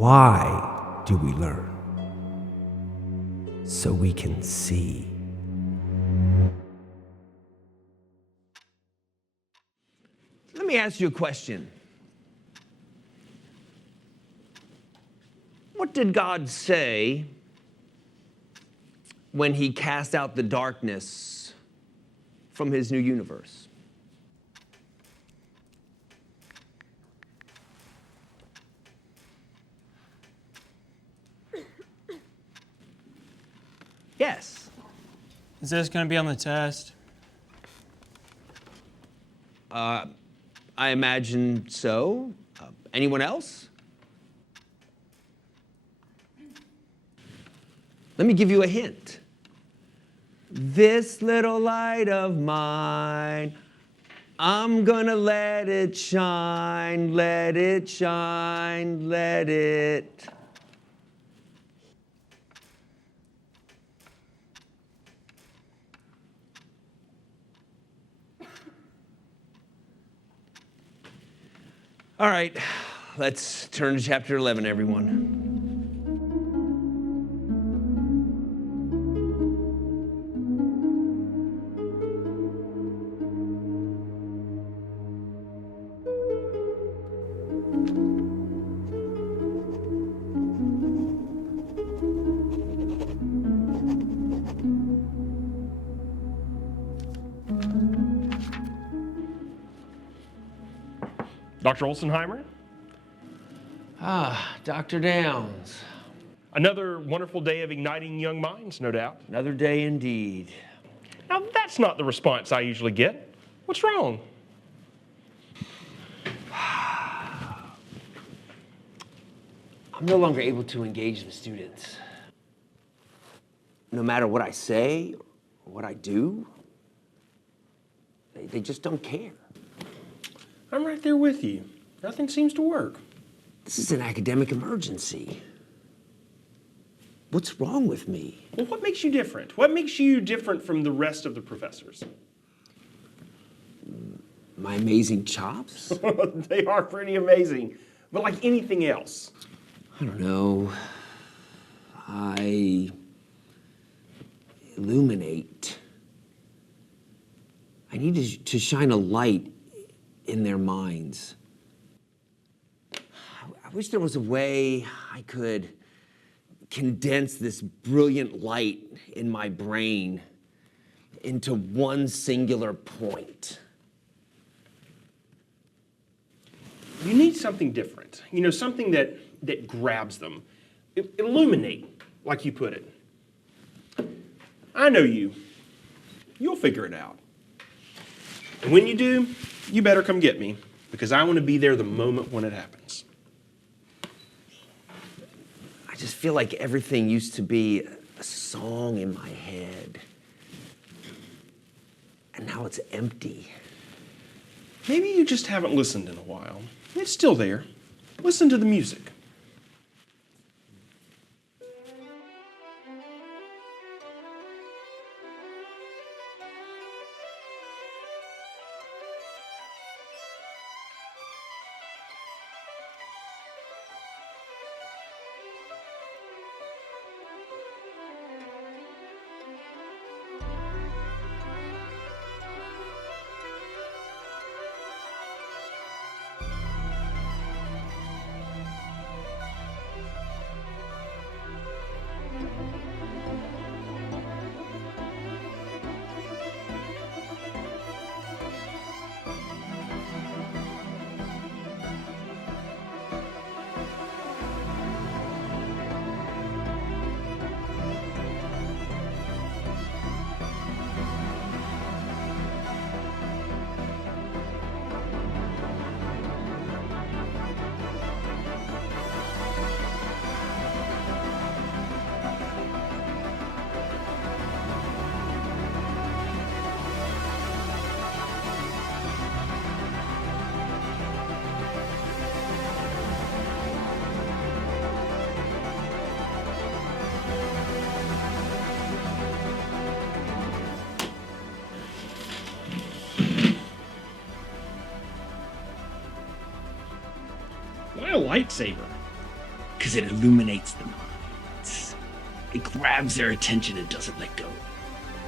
Why do we learn? So we can see. Let me ask you a question. What did God say when he cast out the darkness from his new universe? Yes. Is this going to be on the test? I imagine so. Anyone else? Let me give you a hint. This little light of mine, I'm gonna let it shine, let it shine, let it. All right, let's turn to chapter 11, everyone. Dr. OLSENHEIMER? Ah, Dr. Downs. Another wonderful day of igniting young minds, no doubt. Another day indeed. Now, that's not the response I usually get. What's wrong? I'm no longer able to engage the students. No matter what I say or what I do, they just don't care. I'm right there with you. Nothing seems to work. This is an academic emergency. What's wrong with me? Well, what makes you different? What makes you different from the rest of the professors? My amazing chops? They are pretty amazing. But like anything else. I don't know. I illuminate. I need to shine a light in their minds. I wish there was a way I could condense this brilliant light in my brain into one singular point. You need something different. You know, something that grabs them. Illuminate, like you put it. I know you. You'll figure it out. And when you do, you better come get me, because I want to be there the moment when it happens. I just feel like everything used to be a song in my head. And now it's empty. Maybe you just haven't listened in a while. It's still there. Listen to the music. Why a lightsaber? Because it illuminates them. It grabs their attention and doesn't let go.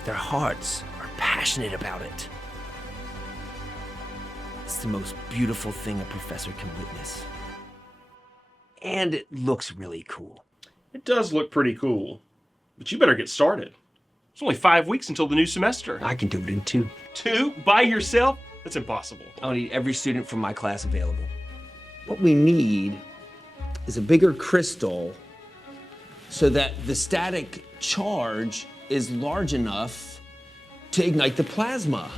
Their hearts are passionate about it. It's the most beautiful thing a professor can witness. And it looks really cool. It does look pretty cool, but you better get started. It's only 5 weeks until the new semester. I can do it in 2. 2? By yourself? That's impossible. I'll need every student from my class available. What we need is a bigger crystal so that the static charge is large enough to ignite the plasma.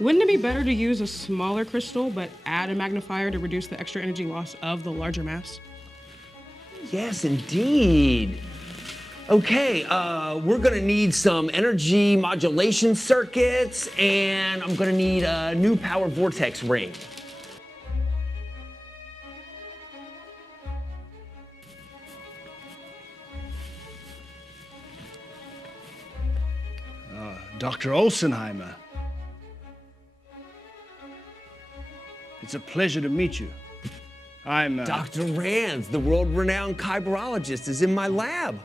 Wouldn't it be better to use a smaller crystal but add a magnifier to reduce the extra energy loss of the larger mass? Yes, indeed. Okay, we're gonna need some energy modulation circuits, and I'm gonna need a new power vortex ring. Dr. OLSENHEIMER. It's a pleasure to meet you. I'm Dr. Rands, the world-renowned kyberologist, is in my lab.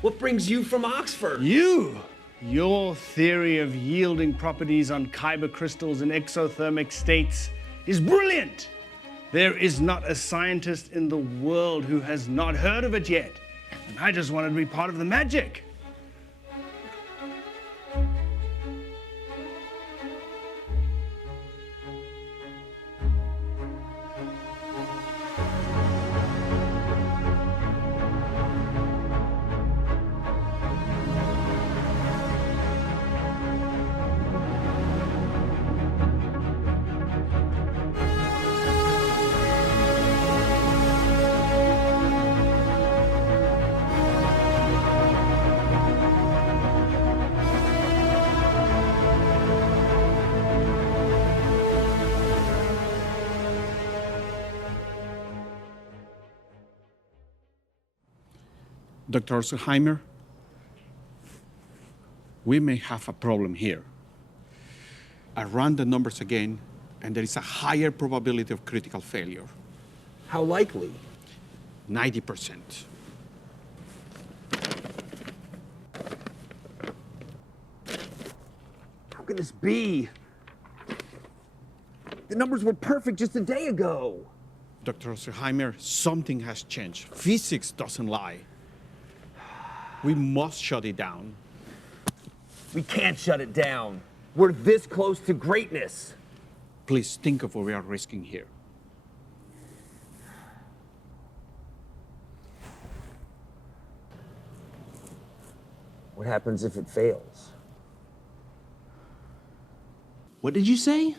What brings you from Oxford? Your theory of yielding properties on kyber crystals in exothermic states is brilliant. There is not a scientist in the world who has not heard of it yet. And I just wanted to be part of the magic. Dr. OLSENHEIMER, we may have a problem here. I ran the numbers again, and there is a higher probability of critical failure, How likely? 90%. How can this be? The numbers were perfect just a day ago. Dr. OLSENHEIMER, something has changed. Physics doesn't lie. We must shut it down. We can't shut it down. We're this close to greatness. Please think of what we are risking here. What happens if it fails? What did you say?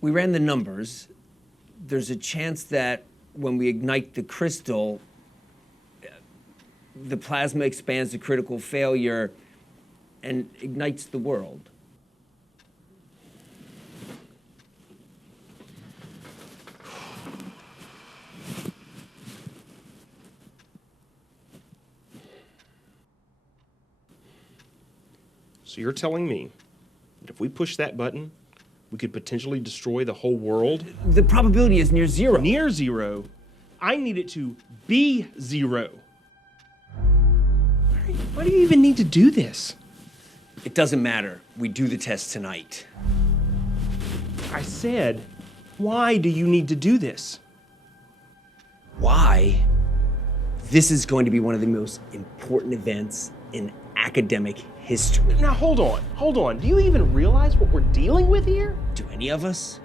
We ran the numbers. There's a chance that when we ignite the crystal, the plasma expands to critical failure and ignites the world. So you're telling me that if we push that button, we could potentially destroy the whole world? The probability is near 0. Near 0? I need it to be 0. Why do you even need to do this? It doesn't matter. We do the test tonight. I said, why do you need to do this? Why? This is going to be one of the most important events in academic history. Now hold on. Do you even realize what we're dealing with here? Do any of us?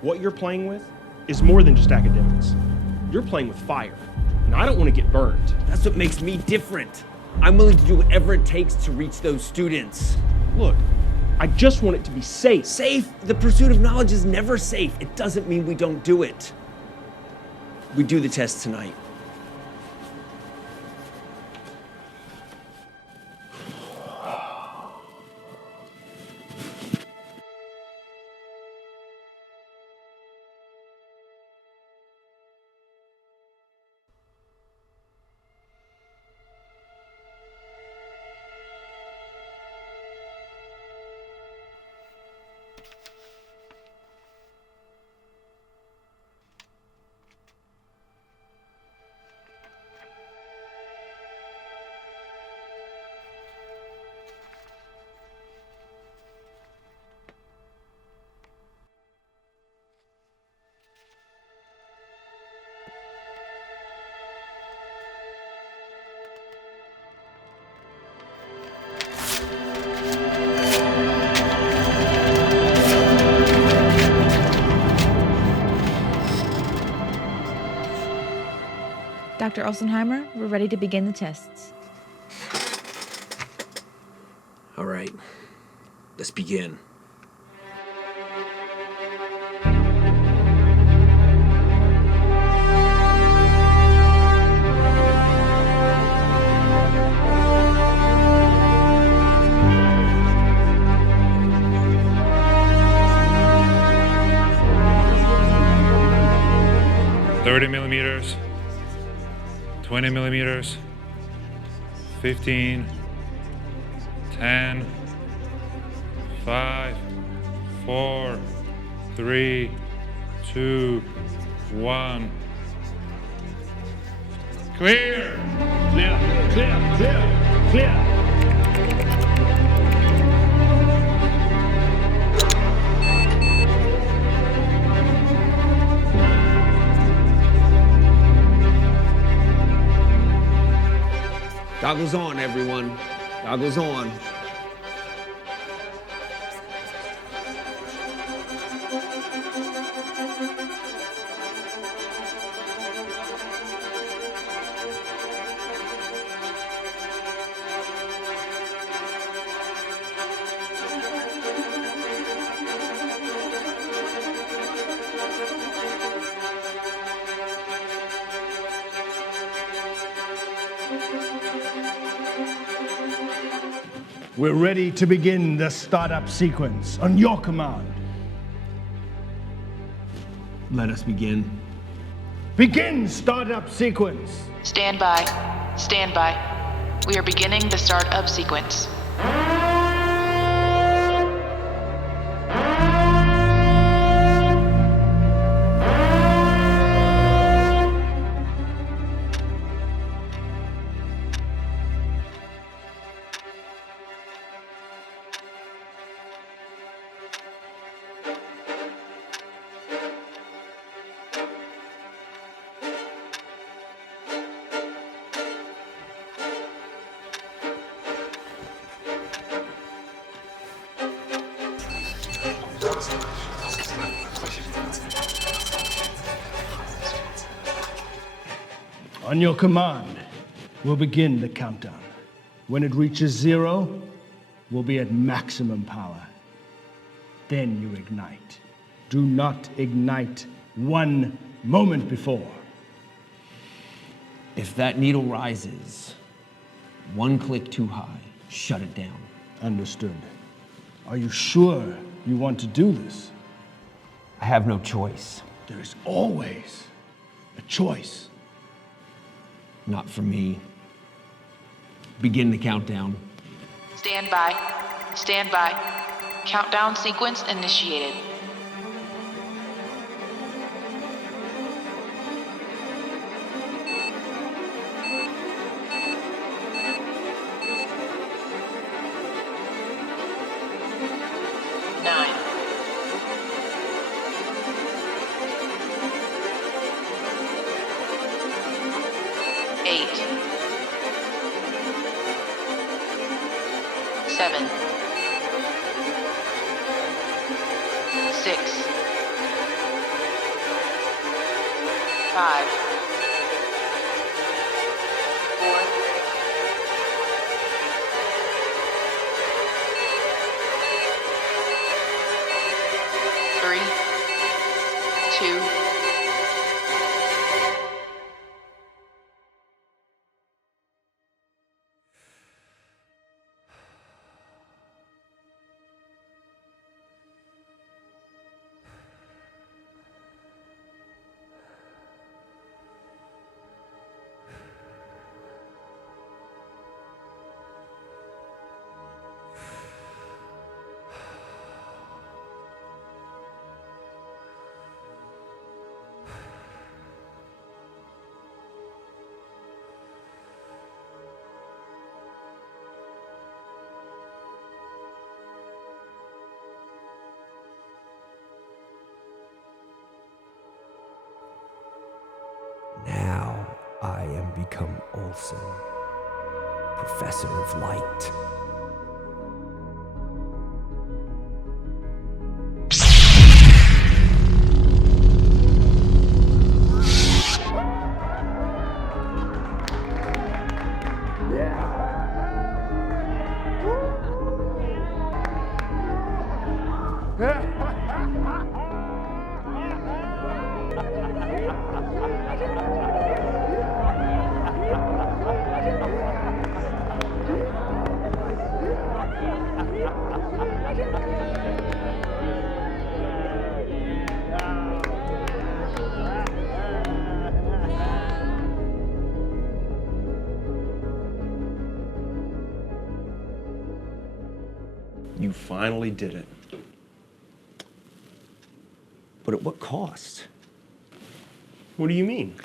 What you're playing with is more than just academics. You're playing with fire, and I don't want to get burned. That's what makes me different. I'm willing to do whatever it takes to reach those students. Look, I just want it to be safe. Safe? The pursuit of knowledge is never safe. It doesn't mean we don't do it. We do the test tonight. Dr. Olsenheimer, we're ready to begin the tests. All right, let's begin. millimeters, 20 millimeters, 15, 10, 5, 4, 3, 2, 1. Clear! Clear, clear, clear, clear. Goggles on, everyone. Goggles on. We're ready to begin the startup sequence on your command. Let us begin. Begin startup sequence. Stand by. Stand by. We are beginning the startup sequence. On your command, we'll begin the countdown. When it reaches 0, we'll be at maximum power. Then you ignite. Do not ignite 1 moment before. If that needle rises 1 click too high, shut it down. Understood. Are you sure you want to do this? I have no choice. There is always a choice. Not for me. Begin the countdown. Stand by. Stand by. Countdown sequence initiated. Seven, 6, 5, 4, 3, 2, Now I am become Olsen, Professor of Light. You finally did it. But at what cost? What do you mean?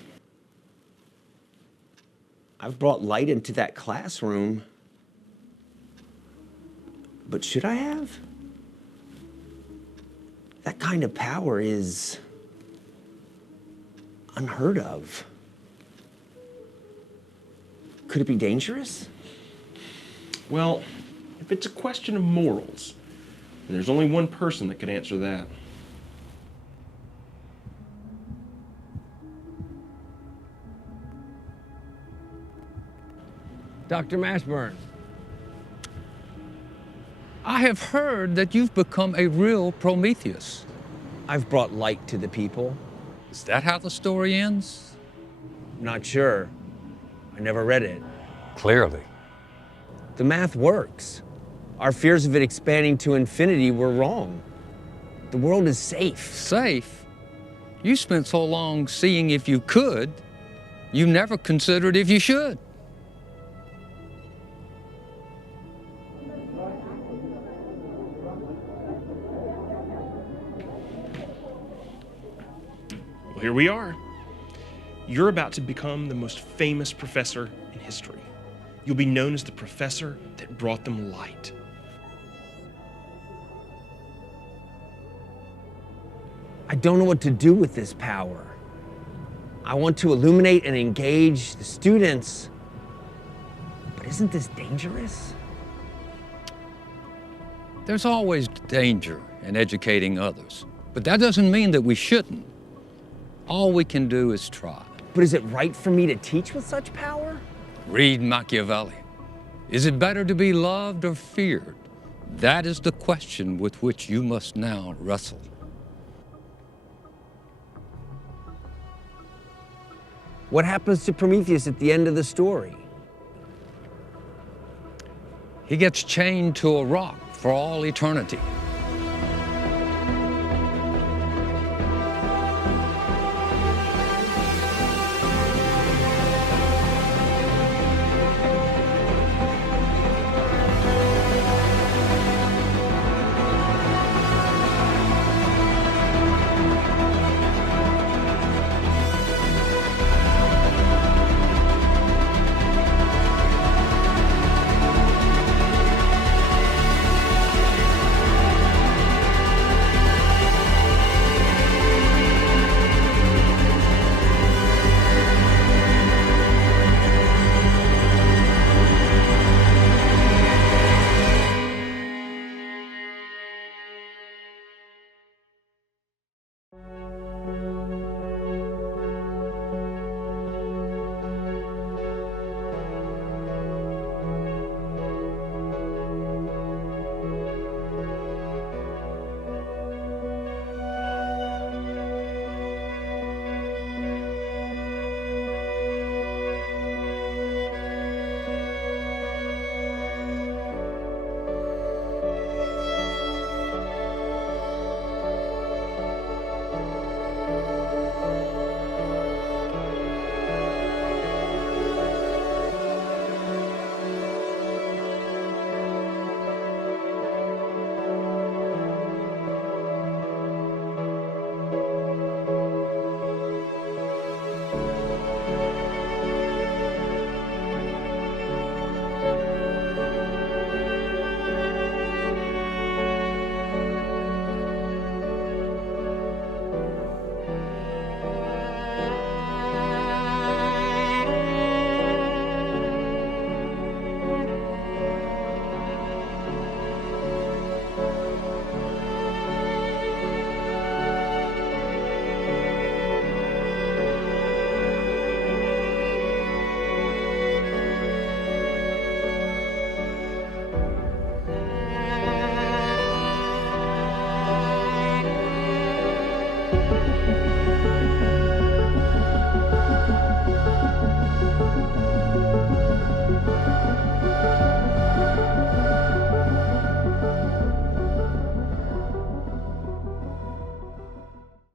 I've brought light into that classroom. But should I have? That kind of power is unheard of. Could it be dangerous? Well, if it's a question of morals, then there's only one person that could answer that. Dr. Mashburn, I have heard that you've become a real Prometheus. I've brought light to the people. Is that how the story ends? Not sure. I never read it. Clearly. The math works. Our fears of it expanding to infinity were wrong. The world is safe. Safe? You spent so long seeing if you could, you never considered if you should. Well, here we are. You're about to become the most famous professor in history. You'll be known as the professor that brought them light. I don't know what to do with this power. I want to illuminate and engage the students. But isn't this dangerous? There's always danger in educating others, but that doesn't mean that we shouldn't. All we can do is try. But is it right for me to teach with such power? Read Machiavelli. Is it better to be loved or feared? That is the question with which you must now wrestle. What happens to Prometheus at the end of the story? He gets chained to a rock for all eternity.